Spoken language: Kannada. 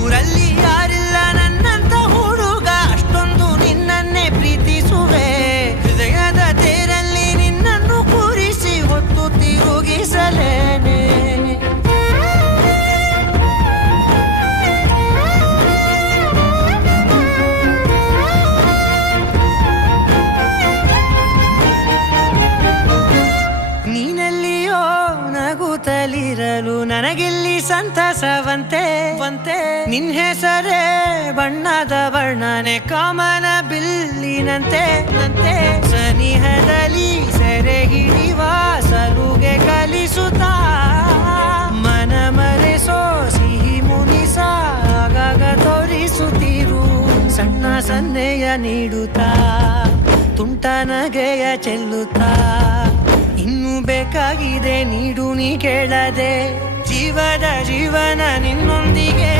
ಊರಲ್ಲಿ ಯಾರಿಲ್ಲ ನನ್ನಂತ ಹುಡುಗ, ಅಷ್ಟೊಂದು ನಿನ್ನನ್ನೇ ಪ್ರೀತಿಸುವೆ. ಹೃದಯದ ತೇರಲ್ಲಿ ನಿನ್ನನ್ನು ಕೂರಿಸಿ ಹೊತ್ತು ತಿರುಗಿಸಲೇನೆ. ನೀನೆಲ್ಲಿಯೋ ನಗುತ್ತಲಿರಲು ನನಗಿಲ್ಲಿ ಸಂತಸವಂತೆ ನಿನ್ ಹೆಸರೇ ಬಣ್ಣದ ವರ್ಣನೆ ಕಾಮನ ಬಿಲ್ಲಿನಂತೆ ಸನಿಹದಲ್ಲಿ ಸೆರೆ ಹಿಡಿವ ಸಲುಗೆ ಕಲಿಸುತ್ತಾ ಮನ ಮರೆಸೋ ಸಿಹಿ ಮುನಿಸ ಆಗಾಗ ತೋರಿಸುತ್ತಿರು. ಸಣ್ಣ ಸನ್ನೆಯ ನೀಡುತ್ತಾ ತುಂಟ ನಗೆಯ ಚೆಲ್ಲುತ್ತಾ ಇನ್ನು ಬೇಕಾಗಿದೆ ನೀಡು ನೀ ಕೇಳದೆ. ಜೀವನ ನಿನ್ನೊಂದಿಗೆ